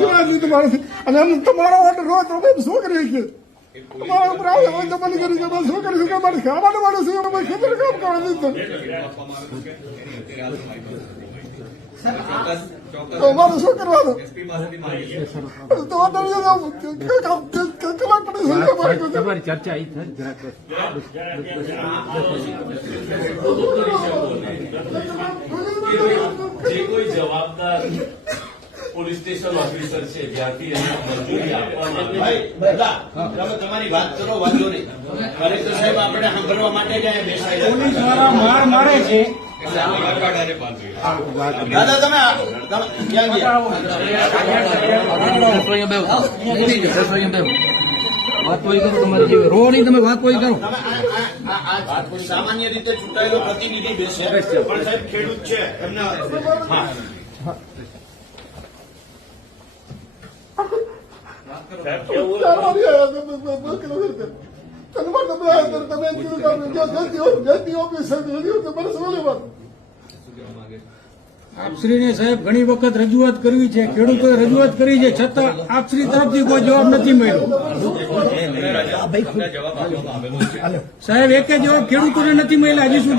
નથી તમારાથી અને એમ તમારો ઓર્ડર રો તો અમે શું કરીએ છીએ તમારા ઉપર આવે હોય તો મને કરી કે શું કરી શકે મારે ખાવાનું મારે શું અમે ખેતર કામ કરવા દીધું તો અમારે શું કરવાનું તો ઓર્ડર કલાક પડી તમારી ચર્ચા જે કોઈ જવાબદાર પોલીસ સ્ટેશન ઓફિસર છે જ્યાંથી એને મંજૂરી આપવામાં તમારી વાત કરો વાંધો નહીં કલેક્ટર સાહેબ આપણે સાંભળવા માટે જ અહીંયા બેસાયેલા પોલીસ વાળા માર મારે છે દાદા તમે ક્યાં ગયા વાત કોઈ કરો તમારી રોની તમે વાત કોઈ કરો સામાન્ય રીતે ચૂંટાયેલો પ્રતિનિધિ બેસે પણ સાહેબ ખેડૂત છે એમના આપશ્રીને સાહેબ ઘણી વખત રજૂઆત કરવી છે, ખેડૂતોએ રજૂઆત કરી છે, છતાં આપશ્રી તરફથી કોઈ જવાબ નથી મળ્યો. સાહેબ એક જવાબ ખેડૂતોને નથી મળ્યા હજી સુધી.